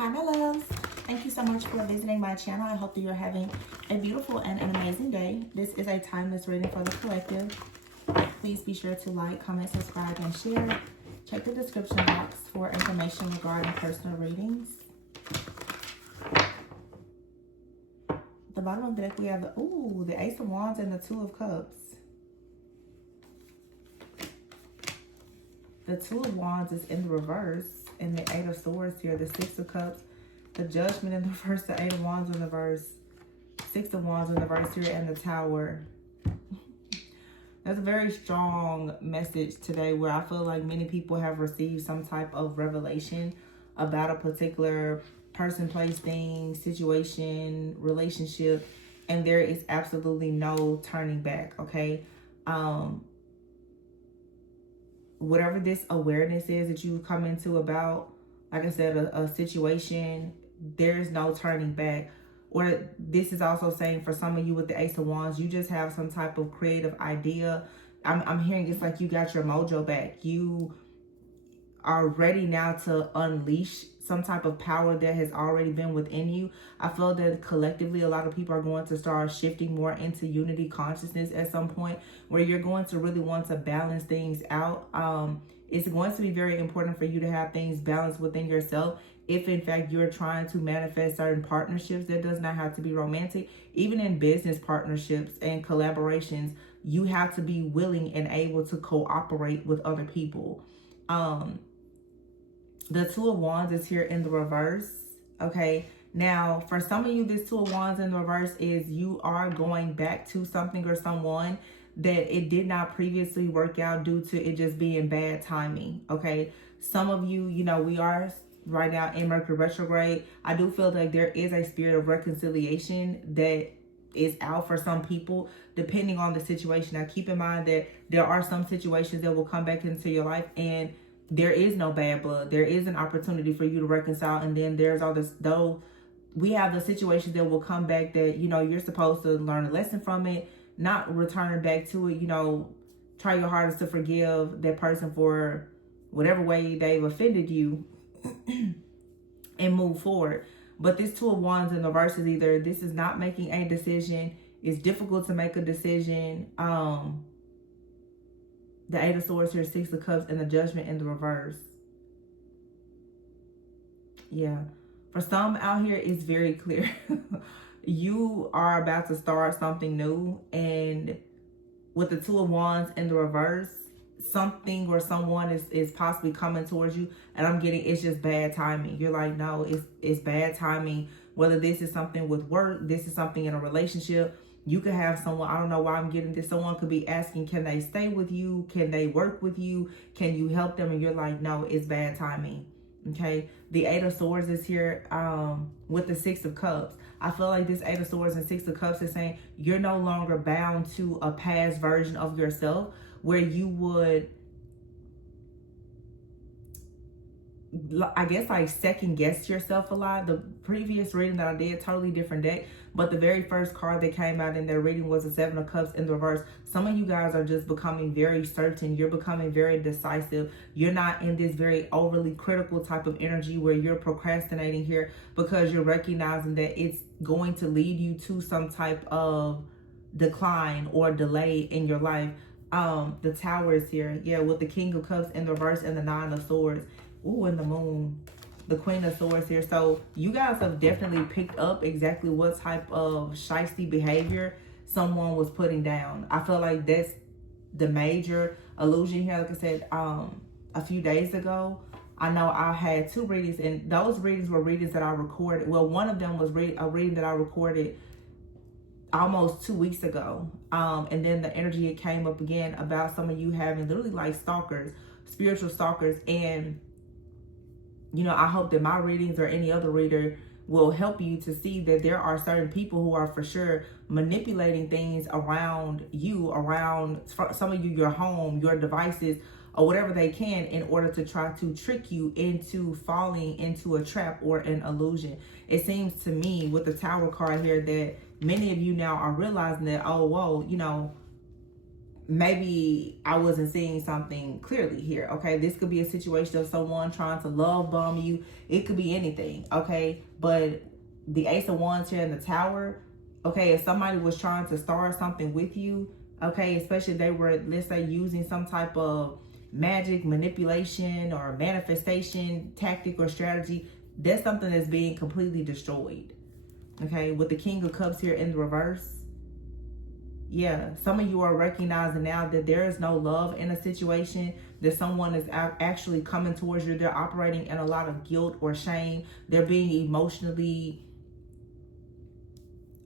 Hi my loves, thank you so much for visiting my channel. I hope that you're having a beautiful and an amazing day. This is a timeless reading for the collective. Please be sure to like, comment, subscribe, and share. Check the description box for information regarding personal readings. At the bottom of the deck we have the Ace of Wands and the Two of Cups. The Two of Wands is in the reverse, and the Eight of Swords here, the Six of Cups, the Judgment in the reverse, the Eight of Wands in the reverse, Six of Wands in the reverse here, and the Tower. That's a very strong message today where I feel like many people have received some type of revelation about a particular person, place, thing, situation, relationship, and there is absolutely no turning back, okay? Whatever this awareness is that you come into about, like I said, a situation, there's no turning back. Or this is also saying for some of you with the Ace of Wands, you just have some type of creative idea. I'm hearing it's like you got your mojo back. You are ready now to unleash some type of power that has already been within you. I feel that collectively a lot of people are going to start shifting more into unity consciousness at some point where you're going to really want to balance things out. It's going to be very important for you to have things balanced within yourself. If in fact you're trying to manifest certain partnerships, that does not have to be romantic. Even in business partnerships and collaborations, you have to be willing and able to cooperate with other people. The Two of Wands is here in the reverse, okay? Now, for some of you, this Two of Wands in the reverse is you are going back to something or someone that it did not previously work out due to it just being bad timing, okay? Some of you, you know, we are right now in Mercury retrograde. I do feel like there is a spirit of reconciliation that is out for some people depending on the situation. Now, keep in mind that there are some situations that will come back into your life and there is no bad blood. There is an opportunity for you to reconcile. And then there's all this, though we have the situations that will come back that, you know, you're supposed to learn a lesson from it, not returning back to it, you know, try your hardest to forgive that person for whatever way they've offended you and move forward. But this Two of Wands in the reverse is either this is not making a decision, it's difficult to make a decision. The Eight of Swords here, Six of Cups, and the Judgment in the reverse. Yeah. For some out here, it's very clear. You are about to start something new. And with the Two of Wands in the reverse, something or someone is possibly coming towards you. And I'm getting, it's just bad timing. You're like, no, it's bad timing. Whether this is something with work, this is something in a relationship. You could have someone, I don't know why I'm getting this. Someone could be asking, can they stay with you? Can they work with you? Can you help them? And you're like, no, it's bad timing. Okay. The Eight of Swords is here with the Six of Cups. I feel like this Eight of Swords and Six of Cups is saying you're no longer bound to a past version of yourself where you would, I guess, like second guess yourself a lot. The previous reading that I did, totally different deck, but the very first card that came out in their reading was the Seven of Cups in the reverse. Some of you guys are just becoming very certain. You're becoming very decisive. You're not in this very overly critical type of energy where you're procrastinating here because you're recognizing that it's going to lead you to some type of decline or delay in your life. The Tower is here, yeah, with the King of Cups in the reverse and the Nine of Swords. Ooh, and the Moon, the Queen of Swords here. So you guys have definitely picked up exactly what type of shysty behavior someone was putting down. I feel like that's the major illusion here. Like I said, a few days ago, I know I had two readings, and those readings were readings that I recorded. Well, one of them was a reading that I recorded almost 2 weeks ago. And then the energy, it came up again about some of you having literally like stalkers, spiritual stalkers. And you know, I hope that my readings or any other reader will help you to see that there are certain people who are for sure manipulating things around you, around some of you, your home, your devices, or whatever they can in order to try to trick you into falling into a trap or an illusion. It seems to me with the Tower card here that many of you now are realizing that, oh, whoa, you know, maybe I wasn't seeing something clearly here. Okay, this could be a situation of someone trying to love bomb you. It could be anything. Okay, but the Ace of Wands here in the Tower. Okay, if somebody was trying to start something with you, okay, especially if they were, let's say, using some type of magic, manipulation, or manifestation tactic or strategy, that's something that's being completely destroyed. Okay, with the King of Cups here in the reverse. Yeah, some of you are recognizing now that there is no love in a situation, that someone is actually coming towards you. They're operating in a lot of guilt or shame. They're being emotionally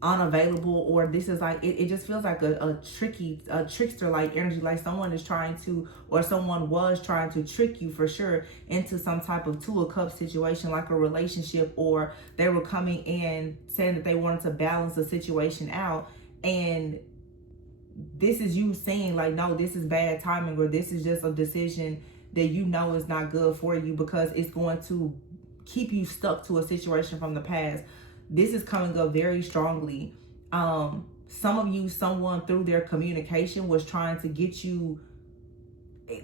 unavailable, or this is like, it just feels like a trickster like energy, like someone is trying to, or someone was trying to trick you for sure into some type of Two of Cups situation, like a relationship, or they were coming in saying that they wanted to balance the situation out, and this is you saying like, no, this is bad timing, or this is just a decision that you know is not good for you, because it's going to keep you stuck to a situation from the past. This is coming up very strongly. Some of you, someone through their communication was trying to get you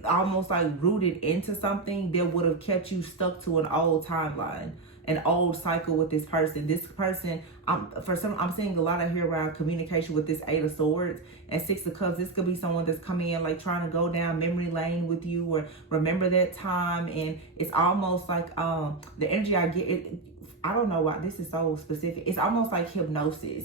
almost like rooted into something that would have kept you stuck to an old timeline, an old cycle with this person. This person, I'm seeing a lot of here around communication with this Eight of Swords and Six of Cups. This could be someone that's coming in like trying to go down memory lane with you, or remember that time. And it's almost like the energy I get, I don't know why this is so specific. It's almost like hypnosis.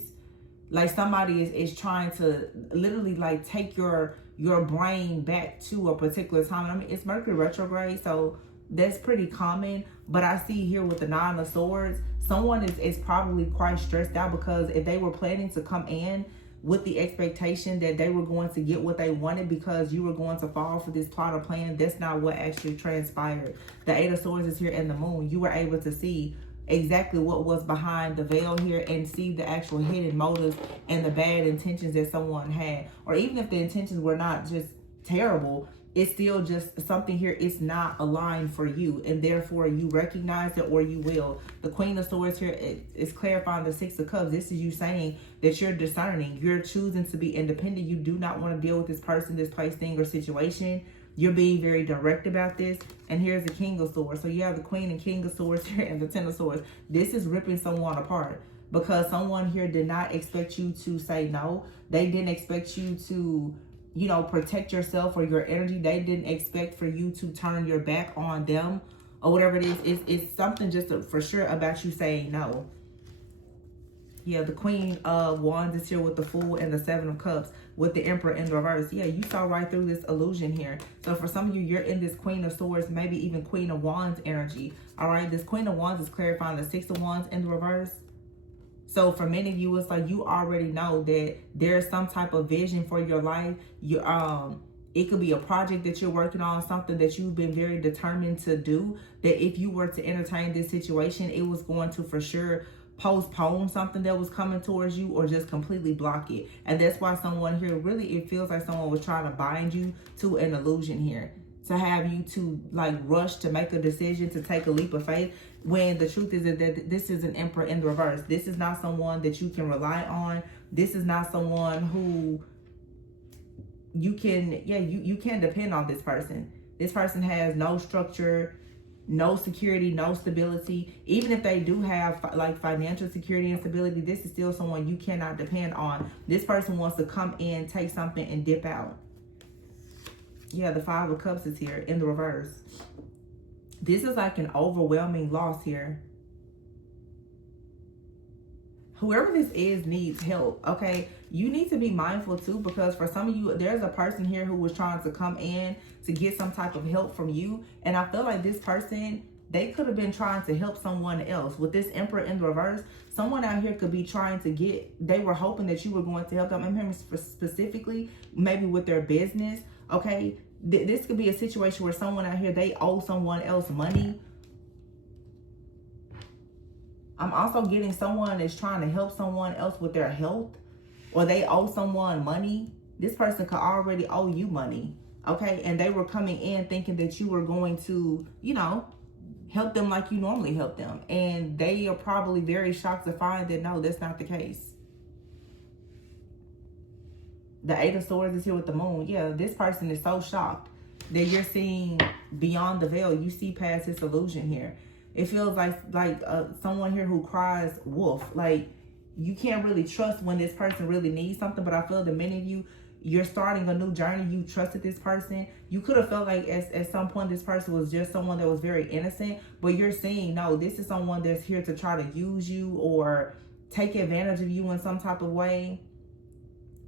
Like somebody is trying to literally like take your brain back to a particular time. I mean, it's Mercury retrograde, so that's pretty common. But I see here with the Nine of Swords, someone is probably quite stressed out, because if they were planning to come in with the expectation that they were going to get what they wanted because you were going to fall for this plot or plan, that's not what actually transpired. The Eight of Swords is here in the Moon. You were able to see exactly what was behind the veil here and see the actual hidden motives and the bad intentions that someone had. Or even if the intentions were not just terrible, it's still just something here, it's not aligned for you, and therefore you recognize it, or you will. The Queen of Swords here is clarifying the Six of Cups. This is you saying that you're discerning, you're choosing to be independent. You do not want to deal with this person, this place, thing, or situation. You're being very direct about this. And here's the King of Swords. So you have the Queen and King of Swords here and the Ten of Swords. This is ripping someone apart, because someone here did not expect you to say no. They didn't expect you to, you know, protect yourself or your energy. They didn't expect for you to turn your back on them or whatever it is. It's something just for sure about you saying no. Yeah, the Queen of Wands is here with the Fool and the Seven of Cups with the Emperor in reverse. Yeah, you saw right through this illusion here. So for some of you, you're in this Queen of Swords, maybe even Queen of Wands energy. All right, this Queen of Wands is clarifying the Six of Wands in the reverse. So for many of you, it's like you already know that there's some type of vision for your life. It could be a project that you're working on, something that you've been very determined to do, that if you were to entertain this situation, it was going to for sure postpone something that was coming towards you, or just completely block it. And that's why someone here, really, it feels like someone was trying to bind you to an illusion here, to have you to like rush to make a decision, to take a leap of faith, when the truth is that this is an Emperor in the reverse. This is not someone that you can rely on. This is not someone who you can, you can't depend on this person. This person has no structure, no security, no stability. Even if they do have like financial security and stability, this is still someone you cannot depend on. This person wants to come in, take something, and dip out. Yeah, the Five of Cups is here in the reverse. This is like an overwhelming loss here. Whoever this is needs help, okay? You need to be mindful too, because for some of you, there's a person here who was trying to come in to get some type of help from you. And I feel like this person, they could have been trying to help someone else. With this Emperor in the reverse, someone out here could be trying to they were hoping that you were going to help them. I'm hearing specifically maybe with their business, okay? This could be a situation where someone out here, they owe someone else money. I'm also getting someone that's trying to help someone else with their health, or they owe someone money. This person could already owe you money, okay? And they were coming in thinking that you were going to, you know, help them like you normally help them. And they are probably very shocked to find that, no, that's not the case. The Eight of Swords is here with the Moon. Yeah, this person is so shocked that you're seeing beyond the veil. You see past this illusion here. It feels like someone here who cries wolf. Like, you can't really trust when this person really needs something. But I feel that many of you, you're starting a new journey. You trusted this person. You could have felt like at some point this person was just someone that was very innocent. But you're seeing, no, this is someone that's here to try to use you or take advantage of you in some type of way.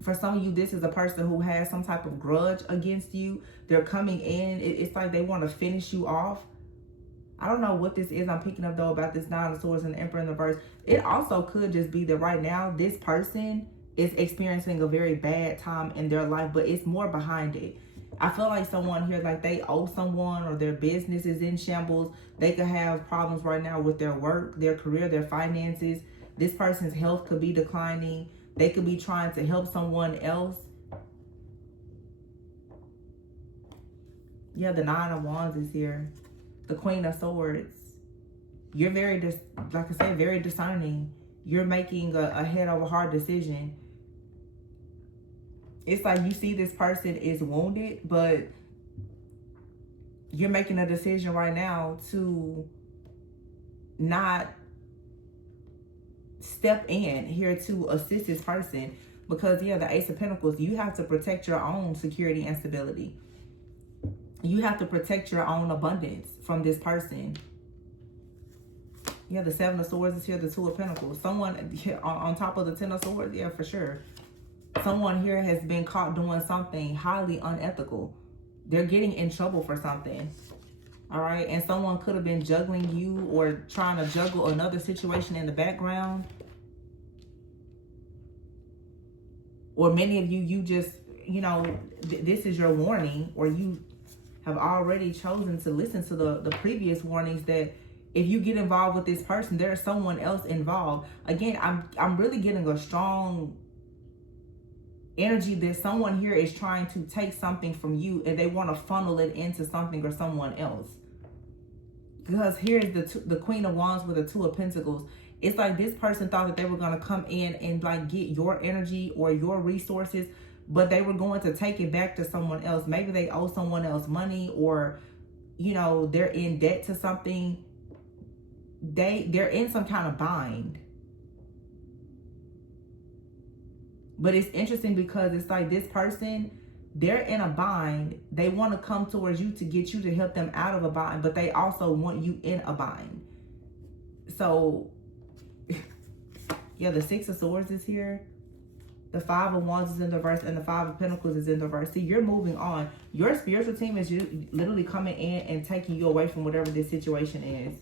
For some of you, this is a person who has some type of grudge against you. They're coming in. It's like they want to finish you off. I don't know what this is. I'm picking up, though, about this Nine of Swords and the Emperor in the reverse. It also could just be that right now, this person is experiencing a very bad time in their life, but it's more behind it. I feel like someone here, like they owe someone or their business is in shambles. They could have problems right now with their work, their career, their finances. This person's health could be declining. They could be trying to help someone else. Yeah, the Nine of Wands is here. The Queen of Swords. You're very, like I said, very discerning. You're making a head over heart decision. It's like you see this person is wounded, but you're making a decision right now to not step in here to assist this person. Because, yeah, the Ace of Pentacles, you have to protect your own security and stability. You have to protect your own abundance from this person. Yeah, the Seven of Swords is here, the Two of Pentacles. Someone here on top of the Ten of Swords, yeah, for sure. Someone here has been caught doing something highly unethical. They're getting in trouble for something. All right, and someone could have been juggling you or trying to juggle another situation in the background. Or many of you, you just, you know, this is your warning, or you have already chosen to listen to the previous warnings that if you get involved with this person, there's someone else involved. Again, I'm really getting a strong energy that someone here is trying to take something from you and they want to funnel it into something or someone else. Because here's the Queen of Wands with the Two of Pentacles. It's like this person thought that they were going to come in and like get your energy or your resources, but they were going to take it back to someone else. Maybe they owe someone else money, or, you know, they're in debt to something. They're in some kind of bind. But it's interesting because it's like this person, they're in a bind. They want to come towards you to get you to help them out of a bind, but they also want you in a bind. So, yeah, the Six of Swords is here. The Five of Wands is in the reverse, and the Five of Pentacles is in the reverse. See, you're moving on. Your spiritual team is literally coming in and taking you away from whatever this situation is.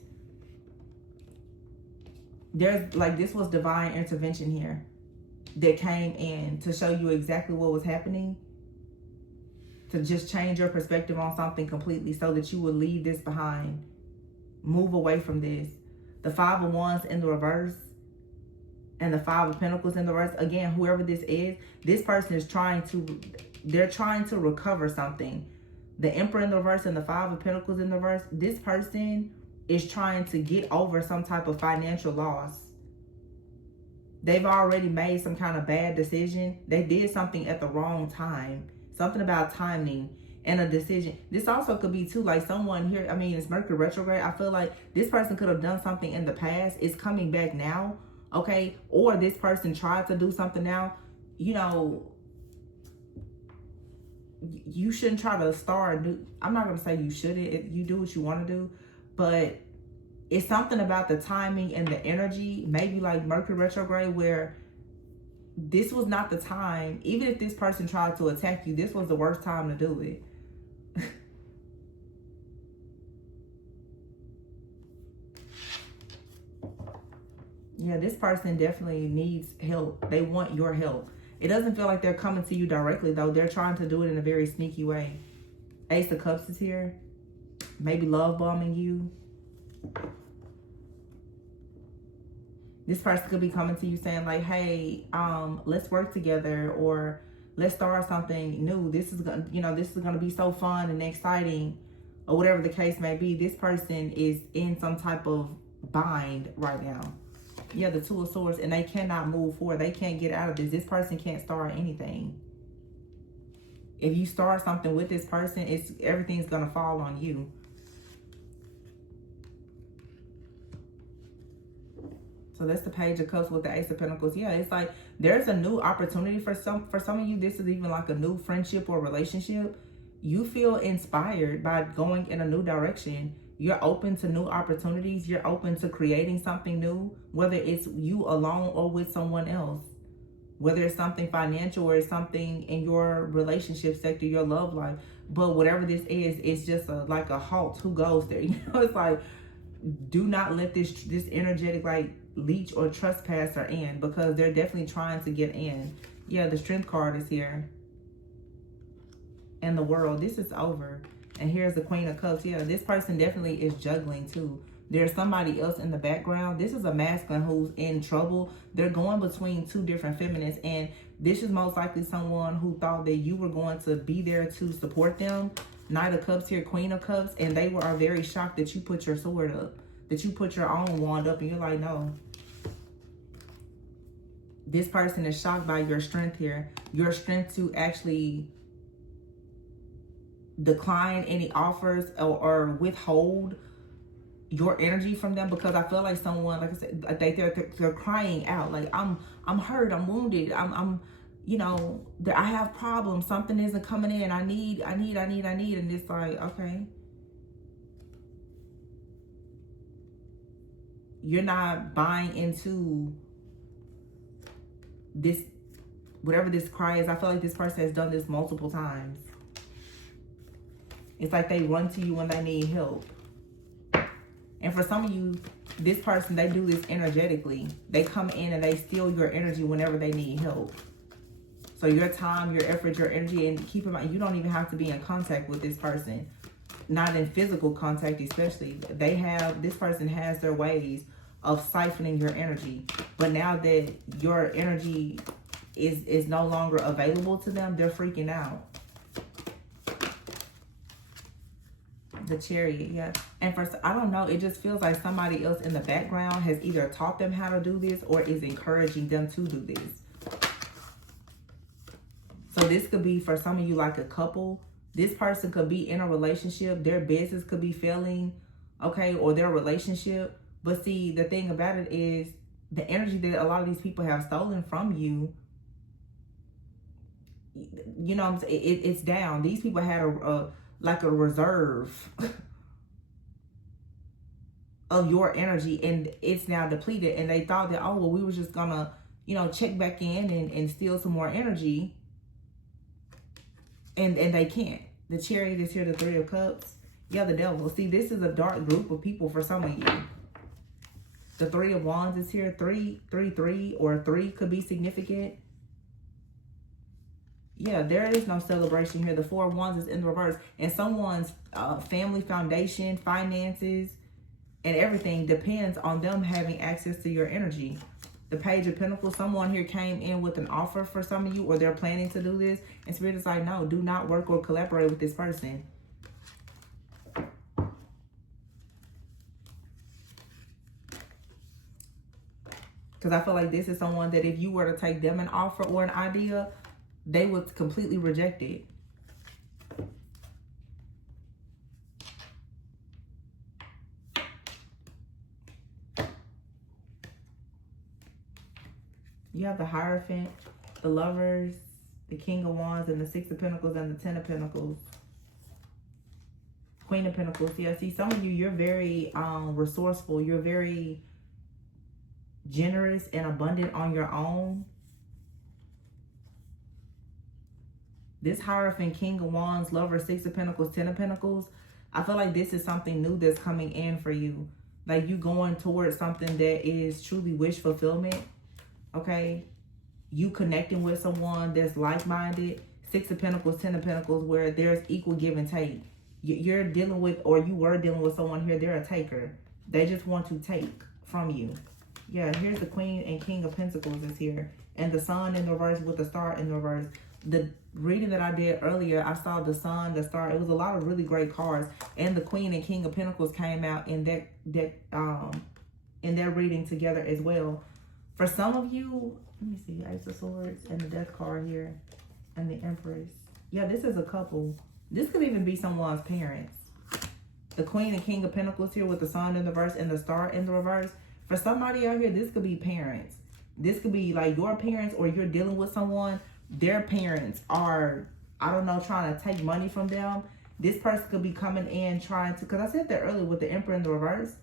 There's, like, this was divine intervention here that came in to show you exactly what was happening, to just change your perspective on something completely so that you would leave this behind, move away from this. The Five of Wands in the reverse and the Five of Pentacles in the reverse. Again, whoever this is, this person is they're trying to recover something. The Emperor in the reverse and the Five of Pentacles in the reverse, this person is trying to get over some type of financial loss. They've already made some kind of bad decision. They did something at the wrong time. Something about timing and a decision. This also could be too, like someone here, I mean, it's Mercury retrograde. I feel like this person could have done something in the past. It's coming back now, okay? Or this person tried to do something now. You know, you shouldn't try to start. I'm not going to say you shouldn't. You do what you want to do. But it's something about the timing and the energy, maybe like Mercury retrograde, where this was not the time. Even if this person tried to attack you, this was the worst time to do it. Yeah, this person definitely needs help. They want your help. It doesn't feel like they're coming to you directly, though. They're trying to do it in a very sneaky way. Ace of Cups is here. Maybe love bombing you. This person could be coming to you saying like, hey, let's work together, or let's start something new. This is gonna, you know, this is gonna be so fun and exciting, or whatever the case may be. This person is in some type of bind right now. Yeah, the Two of Swords, and they cannot move forward. They can't get out of this. This person can't start anything. If you start something with this person, everything's gonna fall on you. So that's the Page of Cups with the Ace of Pentacles. Yeah, it's like there's a new opportunity for some of you. This is even like a new friendship or relationship. You feel inspired by going in a new direction. You're open to new opportunities. You're open to creating something new, whether it's you alone or with someone else. Whether it's something financial or it's something in your relationship sector, your love life. But whatever this is, it's just like a halt. Who goes there? You know, it's like, do not let this energetic like leech or trespasser in, because they're definitely trying to get in. Yeah, the Strength card is here. And the World. This is over. And here's the Queen of Cups. Yeah, this person definitely is juggling too. There's somebody else in the background. This is a masculine who's in trouble. They're going between two different feminines. And this is most likely someone who thought that you were going to be there to support them. Knight of Cups here, Queen of Cups. And they are very shocked that you put your sword up. That you put your own wand up. And you're like, no. This person is shocked by your strength here. Your strength to actually decline any offers or withhold your energy from them, because I feel like someone, like I said, they're crying out like, I'm hurt, I'm wounded, I'm you know, I have problems, something isn't coming in, I need, and it's like, okay, you're not buying into this, whatever this cry is. I feel like this person has done this multiple times. It's like they run to you when they need help. And for some of you, this person, they do this energetically. They come in and they steal your energy whenever they need help. So your time, your effort, your energy, and keep in mind, you don't even have to be in contact with this person. Not in physical contact especially. This person has their ways of siphoning your energy. But now that your energy is no longer available to them, they're freaking out. The Chariot, yeah. And I don't know, it just feels like somebody else in the background has either taught them how to do this or is encouraging them to do this. So this could be for some of you like a couple. This person could be in a relationship. Their business could be failing, okay, or their relationship. But see, the thing about it is the energy that a lot of these people have stolen from you, you know what I'm saying, it's down. These people had like a reserve of your energy, and it's now depleted. And they thought that, oh, well, we were just gonna, you know, check back in and steal some more energy. And they can't. The Chariot is here, the Three of Cups. Yeah, the Devil. See, this is a dark group of people for some of you. The Three of Wands is here. 3, 3, 3, or 3 could be significant. Yeah, there is no celebration here. The Four of Wands is in the reverse. And someone's family foundation, finances, and everything depends on them having access to your energy. The Page of Pentacles, someone here came in with an offer for some of you, or they're planning to do this. And Spirit is like, no, do not work or collaborate with this person. Because I feel like this is someone that if you were to take them an offer or an idea, they would completely reject it. You have the Hierophant, the Lovers, the King of Wands, and the Six of Pentacles, and the Ten of Pentacles. Queen of Pentacles. Yeah, see, some of you, you're very resourceful. You're very generous and abundant on your own. This Hierophant, King of Wands, Lover, Six of Pentacles, Ten of Pentacles, I feel like this is something new that's coming in for you. Like you going towards something that is truly wish fulfillment. Okay? You connecting with someone that's like-minded. Six of Pentacles, Ten of Pentacles, where there's equal give and take. You're dealing with, or you were dealing with someone here, they're a taker. They just want to take from you. Yeah, here's the Queen and King of Pentacles is here. And the Sun in the reverse with the Star in the reverse. The reading that I did earlier, I saw the Sun, the Star. It was a lot of really great cards. And the Queen and King of Pentacles came out in their reading together as well. For some of you, let me see, Ace of Swords and the Death card here. And the Empress. Yeah, this is a couple. This could even be someone's parents. The Queen and King of Pentacles here with the Sun in the reverse and the Star in the reverse. For somebody out here, this could be parents. This could be like your parents, or you're dealing with someone. Their parents are, I don't know, trying to take money from them. This person could be coming in trying to, because I said that earlier with the Emperor in the reverse.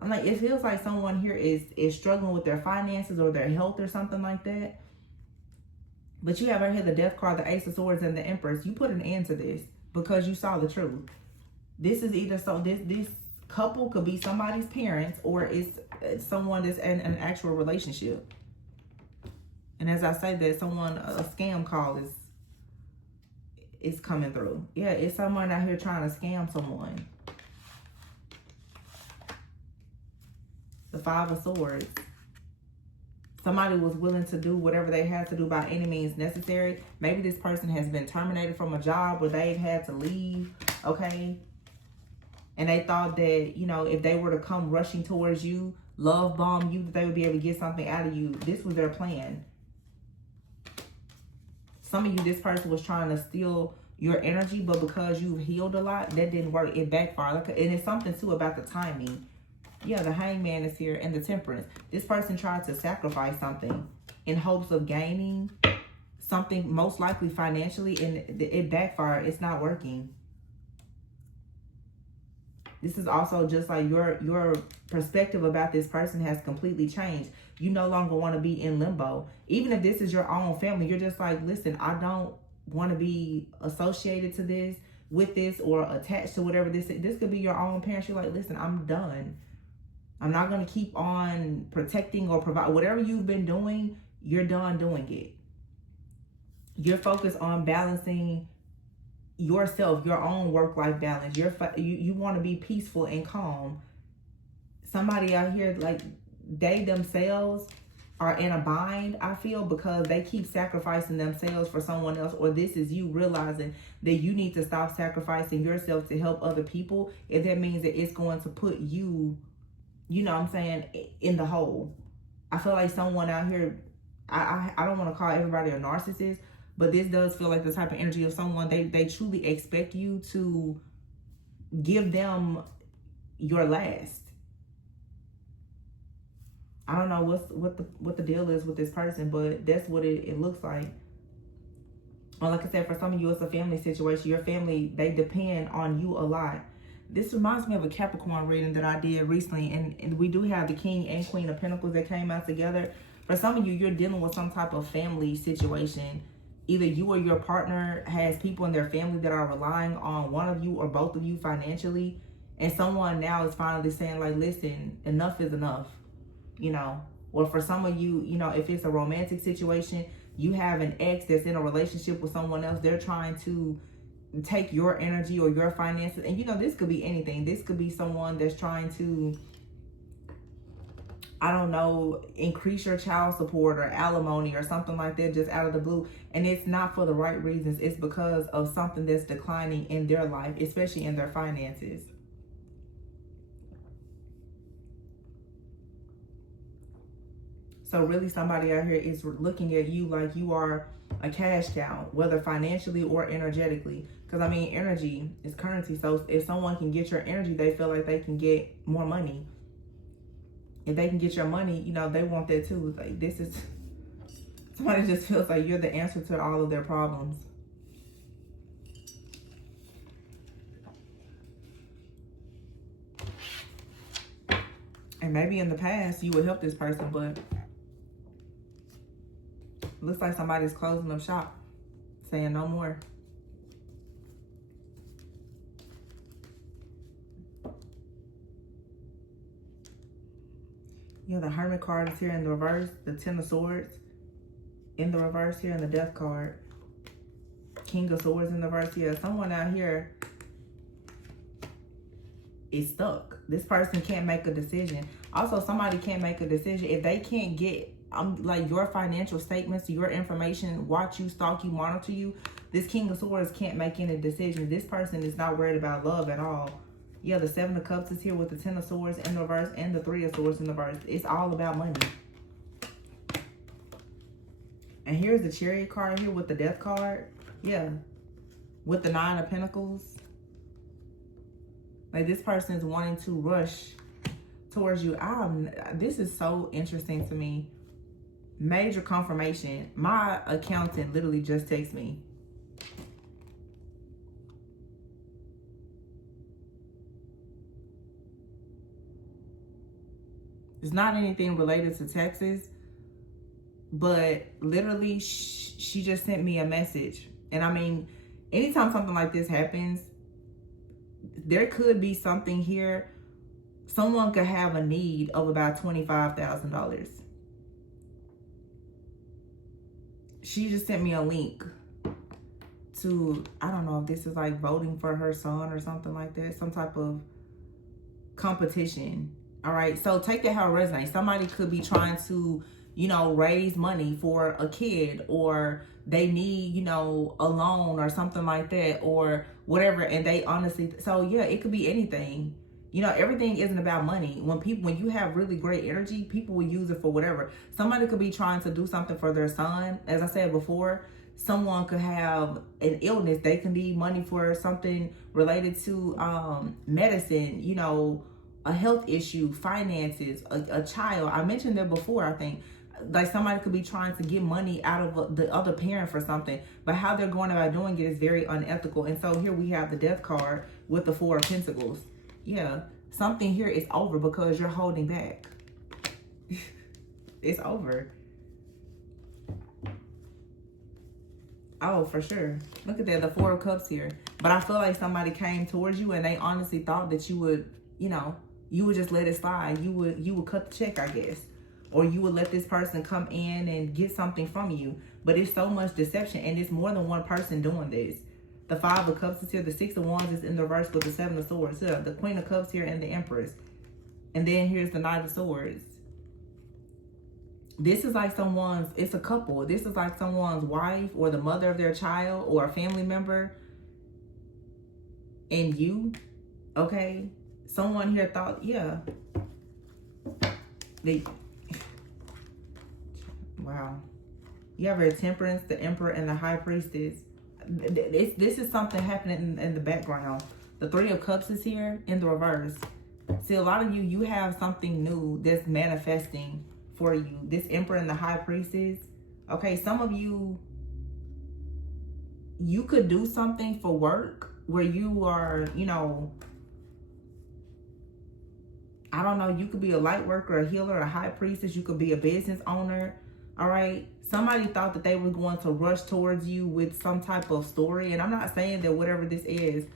I'm like, it feels like someone here is struggling with their finances or their health or something like that. But you have right here the Death card, the Ace of Swords, and the Empress. You put an end to this because you saw the truth. This is either this couple could be somebody's parents, or it's someone that's in an actual relationship. And as I say that, someone, a scam call is coming through. Yeah, it's someone out here trying to scam someone. The Five of Swords. Somebody was willing to do whatever they had to do by any means necessary. Maybe this person has been terminated from a job where they've had to leave, okay? And they thought that, you know, if they were to come rushing towards you, love bomb you, that they would be able to get something out of you. This was their plan. Some of you, this person was trying to steal your energy, but because you've healed a lot, that didn't work. It backfired. And it's something, too, about the timing. Yeah, the Hangman is here, and the Temperance. This person tried to sacrifice something in hopes of gaining something, most likely financially, and it backfired. It's not working. This is also just like your perspective about this person has completely changed. You no longer want to be in limbo. Even if this is your own family, you're just like, listen, I don't want to be associated to this, with this, or attached to whatever this is. This could be your own parents. You're like, listen, I'm done. I'm not going to keep on protecting or provide. Whatever you've been doing, you're done doing it. You're focused on balancing yourself, your own work-life balance. You want to be peaceful and calm. Somebody out here, like, they themselves are in a bind, I feel, because they keep sacrificing themselves for someone else. Or this is you realizing that you need to stop sacrificing yourself to help other people. If that means that it's going to put you, you know what I'm saying, in the hole. I feel like someone out here, I don't want to call everybody a narcissist, but this does feel like the type of energy of someone, they truly expect you to give them your last. I don't know what the deal is with this person, but that's what it looks like. Or like I said, for some of you, it's a family situation. Your family, they depend on you a lot. This reminds me of a Capricorn reading that I did recently, and we do have the King and Queen of Pentacles that came out together. For some of you, you're dealing with some type of family situation. Either you or your partner has people in their family that are relying on one of you or both of you financially, and someone now is finally saying, like, listen, enough is enough, you know. Or for some of you, you know, if it's a romantic situation, you have an ex that's in a relationship with someone else. They're trying to take your energy or your finances, and you know, this could be anything. This could be someone that's trying to, I don't know, increase your child support or alimony or something like that, just out of the blue. And it's not for the right reasons. It's because of something that's declining in their life, especially in their finances. So really, somebody out here is looking at you like you are a cash cow, whether financially or energetically. Because, I mean, energy is currency. So if someone can get your energy, they feel like they can get more money. If they can get your money, you know, they want that too. Like, this is, somebody just feels like you're the answer to all of their problems. And maybe in the past, you would help this person, but looks like somebody's closing up shop, saying no more. You know, the Hermit card is here in the reverse, the Ten of Swords in the reverse here, and the Death card. King of Swords in the reverse here. Someone out here is stuck. This person can't make a decision. Also, somebody can't make a decision if they can't get like your financial statements, your information, watch you, stalk you, monitor you. This King of Swords can't make any decisions. This person is not worried about love at all. Yeah, the Seven of Cups is here with the Ten of Swords in the reverse and the Three of Swords in the reverse. It's all about money. And here's the Chariot card here with the Death card. Yeah. with the 9 of Pentacles. Like this person is wanting to rush towards you. This is so interesting to me. Major confirmation. My accountant literally just texted me. It's not anything related to Texas, but literally she just sent me a message. And I mean, anytime something like this happens, there could be something here. Someone could have a need of about $25,000. She just sent me a link to, I don't know if this is like voting for her son or something like that, some type of competition. All right, so take that how it resonates. Somebody could be trying to, you know, raise money for a kid, or they need, you know, a loan or something like that, or whatever. And they honestly, so yeah, it could be anything. You know, everything isn't about money. When you have really great energy, people will use it for whatever. Somebody could be trying to do something for their son. As I said before, someone could have an illness. They can need money for something related to medicine, you know, a health issue, finances, a child. I mentioned that before, I think. Like somebody could be trying to get money out of the other parent for something, but how they're going about doing it is very unethical. And so here we have the Death card with the 4 of Pentacles. Yeah, something here is over because you're holding back. It's over. Oh, for sure. Look at that, the 4 of Cups here. But I feel like somebody came towards you and they honestly thought that you would, you know, you would just let it slide. You would cut the check, I guess. Or you would let this person come in and get something from you. But it's so much deception, and it's more than one person doing this. The 5 of Cups is here. The 6 of Wands is in the reverse with the 7 of Swords. Here, the Queen of Cups here and the Empress. And then here's the Knight of Swords. This is like someone's, it's a couple. This is like someone's wife or the mother of their child or a family member. And you, okay? Someone here thought, yeah. Wow. You have a Temperance, the Emperor, and the High Priestess. This is something happening in the background. The 3 of Cups is here in the reverse. See, a lot of you have something new that's manifesting for you. This Emperor and the High Priestess. Okay, some of you could do something for work where you are, you know, I don't know, you could be a light worker, a healer, a high priestess. You could be a business owner. All right. Somebody thought that they were going to rush towards you with some type of story. And I'm not saying that whatever this is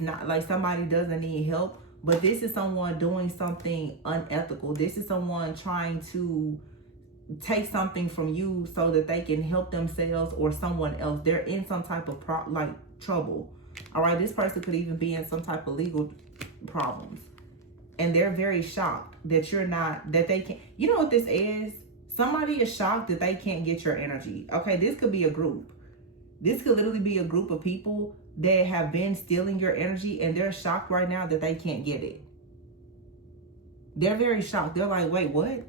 not like somebody doesn't need help. But this is someone doing something unethical. This is someone trying to take something from you so that they can help themselves or someone else. They're in some type of trouble. All right. This person could even be in some type of legal problems. And they're very shocked that you're not, that they can't. You know what this is? Somebody is shocked that they can't get your energy. Okay, this could be a group. This could literally be a group of people that have been stealing your energy, and they're shocked right now that they can't get it. They're very shocked. They're like, wait, what?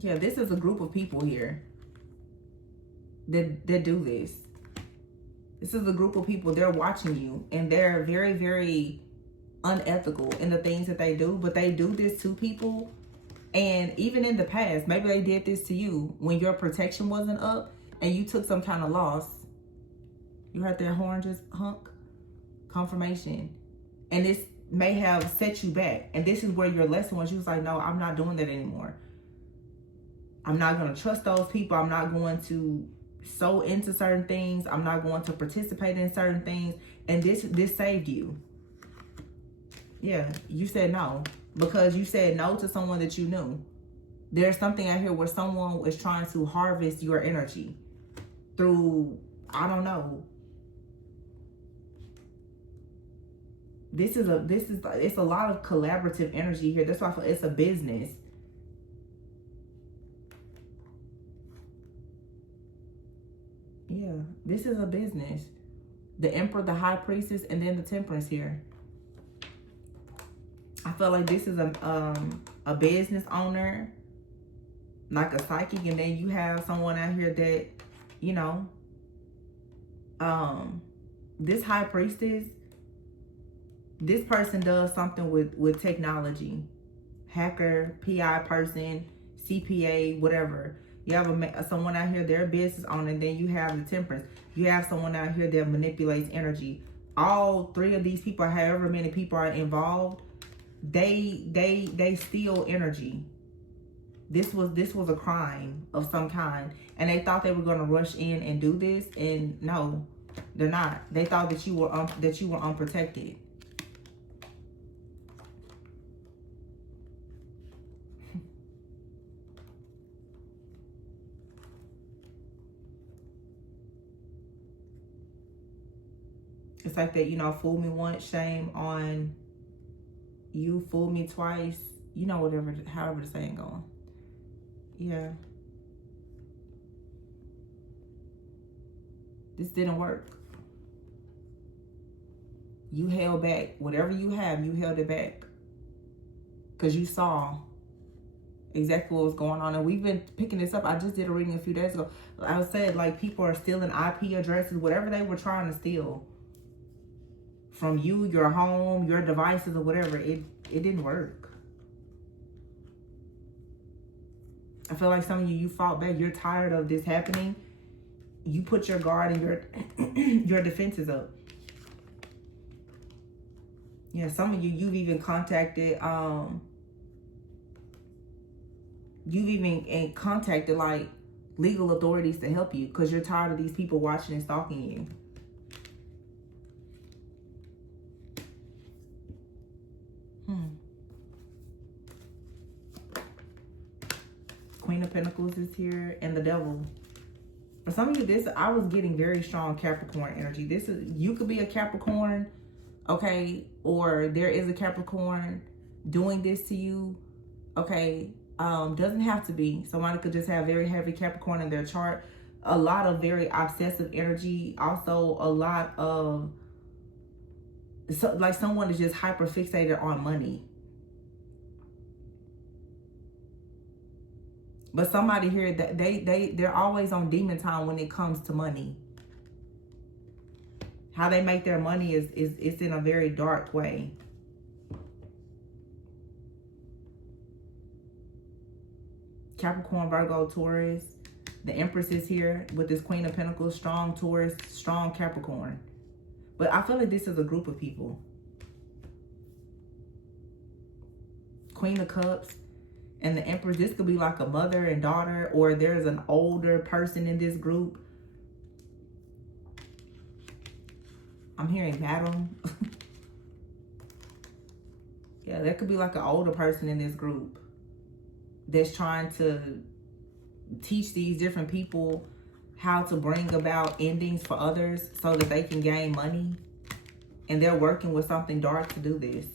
Yeah, this is a group of people here that do this. This is a group of people, they're watching you, and they're very, very unethical in the things that they do, but they do this to people. And even in the past, maybe they did this to you when your protection wasn't up and you took some kind of loss. You heard that horn just honk? Confirmation. And this may have set you back. And this is where your lesson was. You was like, no, I'm not doing that anymore. I'm not going to trust those people. I'm not going to sow into certain things. I'm not going to participate in certain things. And this saved you. Yeah, you said no because you said no to someone that you knew. There's something out here where someone is trying to harvest your energy through, I don't know. It's a lot of collaborative energy here. That's why I feel it's a business. Yeah, this is a business. The Emperor, the High Priestess, and then the Temperance here. I feel like this is a business owner like a psychic, and then you have someone out here that, you know, this high priestess, this person does something with technology. Hacker, PI person, CPA, whatever. You have someone out here, they're a business owner, and then you have the temperance. You have someone out here that manipulates energy. All three of these people, however many people are involved, they steal energy. This was a crime of some kind, and they thought they were going to rush in and do this, and no, they're not. They thought that you were unprotected. It's like that, you know, fool me once, shame on you, fool me twice, you know, whatever, however the saying going. Yeah. This didn't work. You held back. Whatever you have, you held it back. Because you saw exactly what was going on. And we've been picking this up. I just did a reading a few days ago. I said, like, people are stealing IP addresses, whatever they were trying to steal from you, your home, your devices, or whatever. It didn't work. I feel like some of you fought back. You're tired of this happening. You put your guard and your defenses up. Yeah, some of you, you've even contacted like legal authorities to help you because you're tired of these people watching and stalking you. Queen of Pentacles is here, and the Devil. For some of you, I was getting very strong Capricorn energy. You could be a Capricorn, okay, or there is a Capricorn doing this to you, okay. Doesn't have to be. Somebody could just have very heavy Capricorn in their chart. A lot of very obsessive energy. Also, a lot of like someone is just hyper fixated on money. But somebody here, that they're always on demon time when it comes to money. How they make their money is in a very dark way. Capricorn, Virgo, Taurus. The Empress is here with this Queen of Pentacles. Strong Taurus, strong Capricorn. But I feel like this is a group of people. Queen of Cups and the Empress. This could be like a mother and daughter, or there's an older person in this group. I'm hearing madam. Yeah, that could be like an older person in this group that's trying to teach these different people how to bring about endings for others so that they can gain money. And they're working with something dark to do this.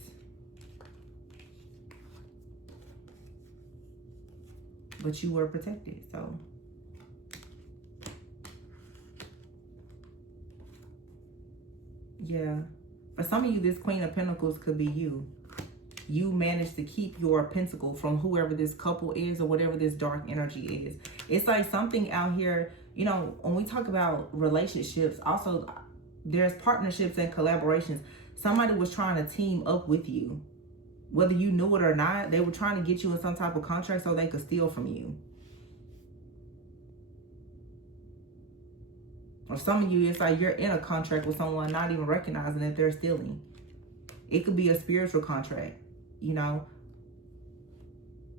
But you were protected, so. Yeah. For some of you, this Queen of Pentacles could be you. You managed to keep your pentacle from whoever this couple is or whatever this dark energy is. It's like something out here, you know, when we talk about relationships, also there's partnerships and collaborations. Somebody was trying to team up with you. Whether you knew it or not, they were trying to get you in some type of contract so they could steal from you. Or some of you, it's like you're in a contract with someone not even recognizing that they're stealing. It could be a spiritual contract, you know.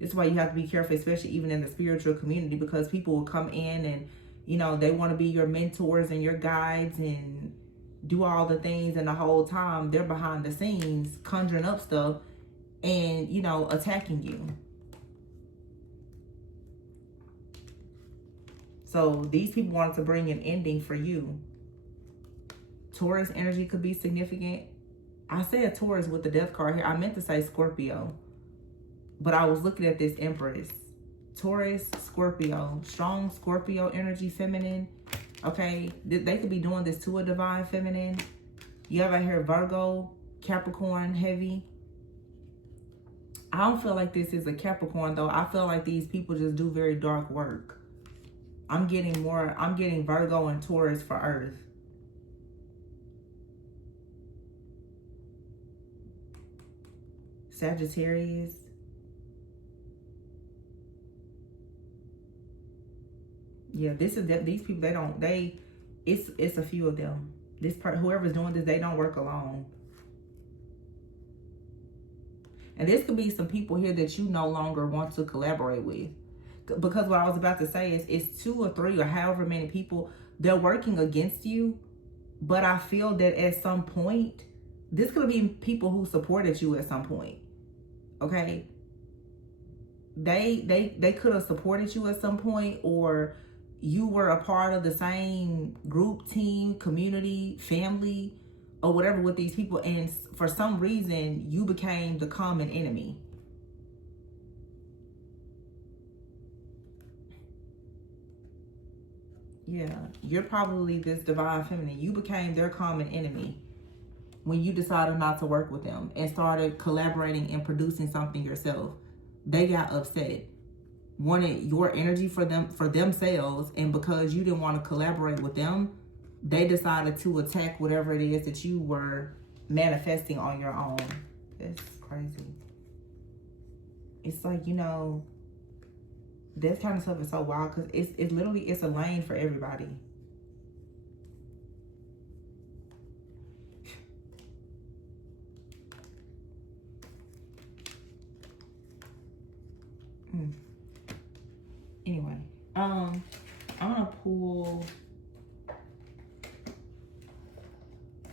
It's why you have to be careful, especially even in the spiritual community, because people will come in and, you know, they want to be your mentors and your guides and do all the things, and the whole time they're behind the scenes conjuring up stuff and, you know, attacking you. So these people wanted to bring an ending for you. Taurus energy could be significant. I said Taurus with the death card here. I meant to say Scorpio, but I was looking at this Empress. Taurus, Scorpio, strong Scorpio energy, feminine. Okay, they could be doing this to a divine feminine. You have out here Virgo, Capricorn, heavy. I don't feel like this is a Capricorn though. I feel like these people just do very dark work. I'm getting Virgo and Taurus for Earth. Sagittarius. Yeah, this is that these people, it's a few of them. Whoever's doing this, they don't work alone. And this could be some people here that you no longer want to collaborate with. Because what I was about to say is, it's 2 or 3 or however many people, they're working against you. But I feel that at some point, this could be people who supported you at some point. Okay? They could have supported you at some point, or you were a part of the same group, team, community, family, or whatever with these people, and for some reason you became the common enemy. Yeah, you're probably this divine feminine. You became their common enemy when you decided not to work with them and started collaborating and producing something yourself. They got upset, wanted your energy for themselves, and because you didn't want to collaborate with them, they decided to attack whatever it is that you were manifesting on your own. That's crazy. It's like, you know, this kind of stuff is so wild because it's literally, it's a lane for everybody. Anyway, I'm gonna pull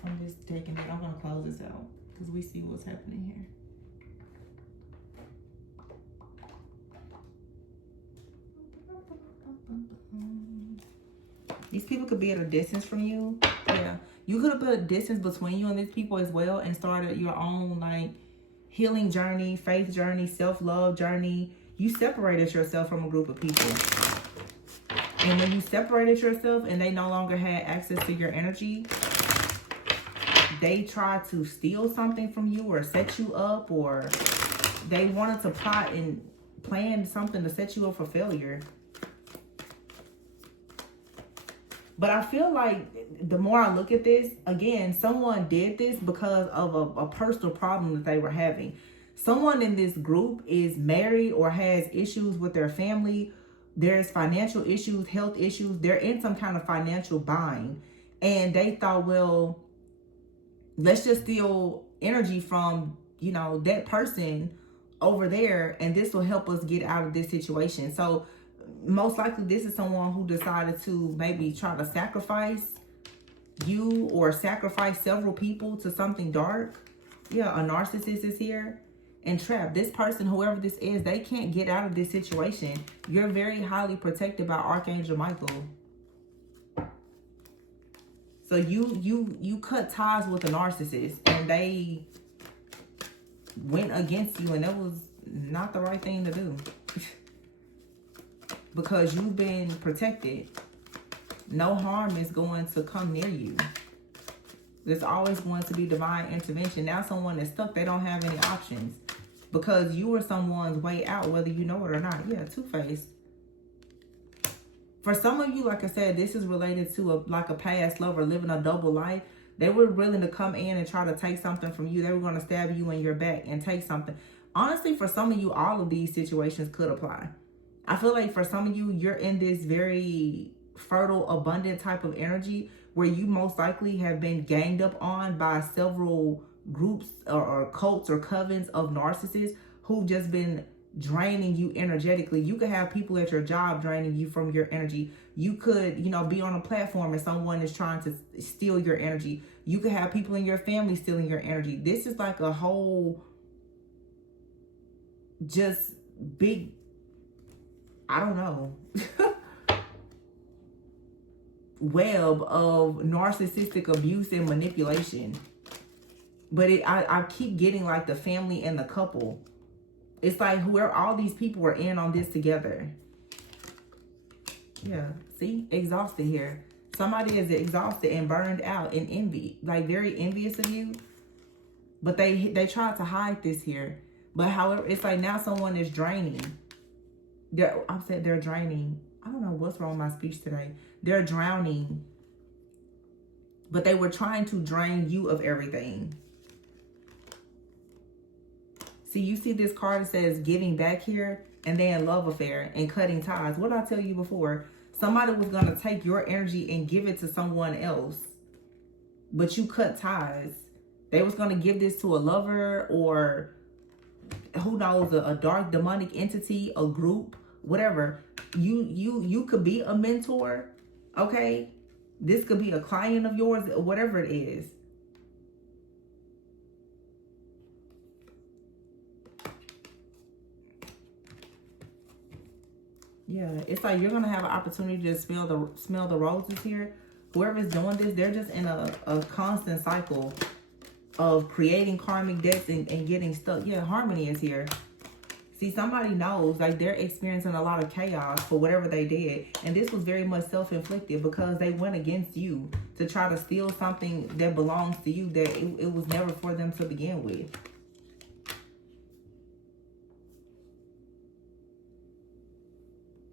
from this deck, and then I'm gonna close this out because we see what's happening here. These people could be at a distance from you. Yeah, you could have put a distance between you and these people as well, and started your own like healing journey, faith journey, self-love journey. You separated yourself from a group of people. And when you separated yourself and they no longer had access to your energy, they tried to steal something from you or set you up, or they wanted to plot and plan something to set you up for failure. But I feel like the more I look at this, again, someone did this because of a personal problem that they were having. Someone in this group is married or has issues with their family. There's financial issues, health issues. They're in some kind of financial bind. And they thought, well, let's just steal energy from, you know, that person over there, and this will help us get out of this situation. So most likely this is someone who decided to maybe try to sacrifice you or sacrifice several people to something dark. Yeah, a narcissist is here and trapped. This person, whoever this is, they can't get out of this situation. You're very highly protected by Archangel Michael. So you cut ties with a narcissist, and they went against you, and that was not the right thing to do. Because you've been protected. No harm is going to come near you. There's always going to be divine intervention. Now someone is stuck. They don't have any options. Because you were someone's way out, whether you know it or not. Yeah, two-faced. For some of you, like I said, this is related to a past lover living a double life. They were willing to come in and try to take something from you. They were going to stab you in your back and take something. Honestly, for some of you, all of these situations could apply. I feel like for some of you, you're in this very fertile, abundant type of energy where you most likely have been ganged up on by several groups or cults or covens of narcissists who've just been draining you energetically. You could have people at your job draining you from your energy. You could, you know, be on a platform and someone is trying to steal your energy. You could have people in your family stealing your energy. This is like a whole just big, I don't know, web of narcissistic abuse and manipulation. But I keep getting like the family and the couple. It's like whoever, all these people were in on this together. Yeah, see, exhausted here. Somebody is exhausted and burned out and envy, like very envious of you. But they tried to hide this here. But however, it's like now someone is draining. I'm saying they're draining. I don't know what's wrong with my speech today. They're drowning. But they were trying to drain you of everything. See, you see this card that says giving back here, and then love affair and cutting ties. What did I tell you before? Somebody was going to take your energy and give it to someone else, but you cut ties. They was going to give this to a lover, or who knows, a dark demonic entity, a group, whatever. You could be a mentor, okay? This could be a client of yours, whatever it is. Yeah, it's like you're gonna have an opportunity to smell the roses here. Whoever's doing this, they're just in a constant cycle of creating karmic debts and getting stuck. Yeah, harmony is here. See, somebody knows, like, they're experiencing a lot of chaos for whatever they did. And this was very much self-inflicted because they went against you to try to steal something that belongs to you that it was never for them to begin with.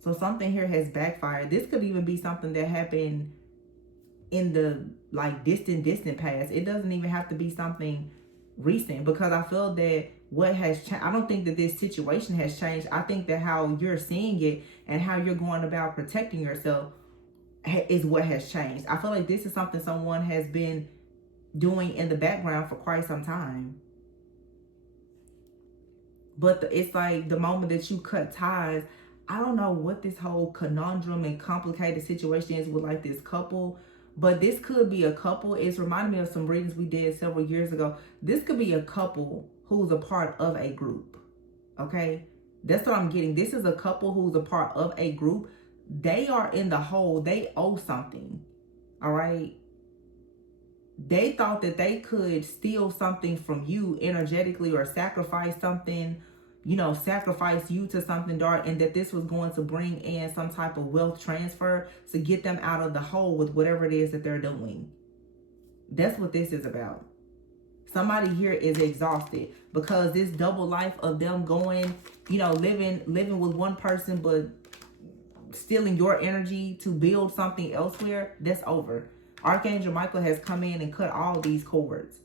So something here has backfired. This could even be something that happened in the, like, distant past. It doesn't even have to be something recent, because I feel that what has changed, I don't think that this situation has changed. I think that how you're seeing it and how you're going about protecting yourself is what has changed. I feel like this is something someone has been doing in the background for quite some time. But it's like the moment that you cut ties, I don't know what this whole conundrum and complicated situation is with, like, this couple. But this could be a couple. It's reminding me of some readings we did several years ago. This could be a couple who's a part of a group. Okay? That's what I'm getting. This is a couple who's a part of a group. They are in the hole. They owe something. All right? They thought that they could steal something from you energetically, or sacrifice something, you know, sacrifice you to something dark, and that this was going to bring in some type of wealth transfer to get them out of the hole with whatever it is that they're doing. That's what this is about. Somebody here is exhausted because this double life of them going, you know, living with one person, but stealing your energy to build something elsewhere, that's over. Archangel Michael has come in and cut all these cords.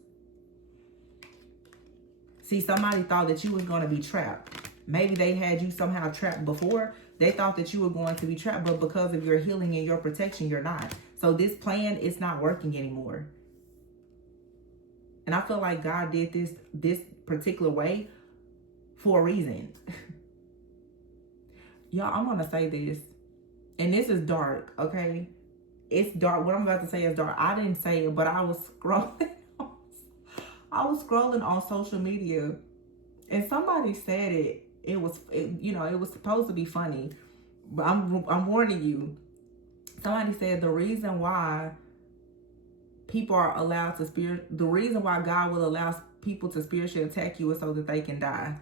See, somebody thought that you was going to be trapped. Maybe they had you somehow trapped before. They thought that you were going to be trapped, but because of your healing and your protection, you're not. So this plan is not working anymore. And I feel like God did this particular way for a reason. Y'all, I'm going to say this. And this is dark, okay? It's dark. What I'm about to say is dark. I didn't say it, but I was scrolling. I was scrolling on social media, and somebody said it. It was supposed to be funny, but I'm warning you. Somebody said the reason why people are allowed to the reason why God will allow people to spiritually attack you is so that they can die.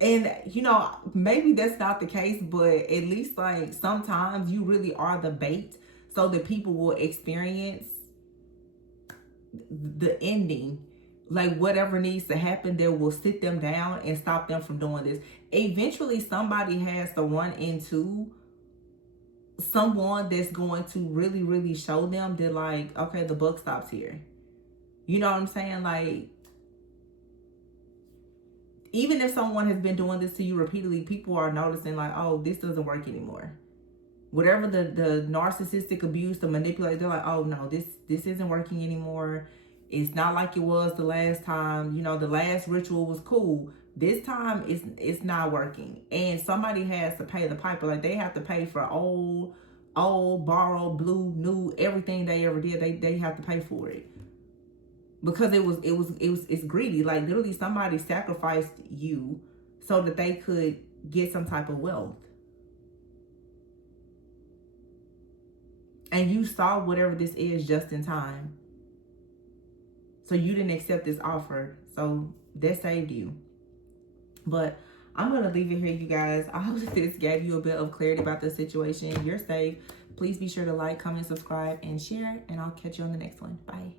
And, you know, maybe that's not the case, but at least, like, sometimes you really are the bait so that people will experience the ending. Like, whatever needs to happen that will sit them down and stop them from doing this. Eventually, somebody has to run into someone that's going to really, really show them that, like, okay, the buck stops here. You know what I'm saying? Like, even if someone has been doing this to you repeatedly, people are noticing, like, oh, this doesn't work anymore. Whatever the narcissistic abuse, the manipulation, they're like, oh, no, this isn't working anymore. It's not like it was the last time. You know, the last ritual was cool. This time, it's not working. And somebody has to pay the piper. Like, they have to pay for old, borrowed, blue, new, everything they ever did. They have to pay for it. Because it's greedy. Like, literally somebody sacrificed you so that they could get some type of wealth. And you saw whatever this is just in time. So you didn't accept this offer. So that saved you. But I'm going to leave it here, you guys. I hope that this gave you a bit of clarity about the situation. You're safe. Please be sure to like, comment, subscribe, and share. And I'll catch you on the next one. Bye.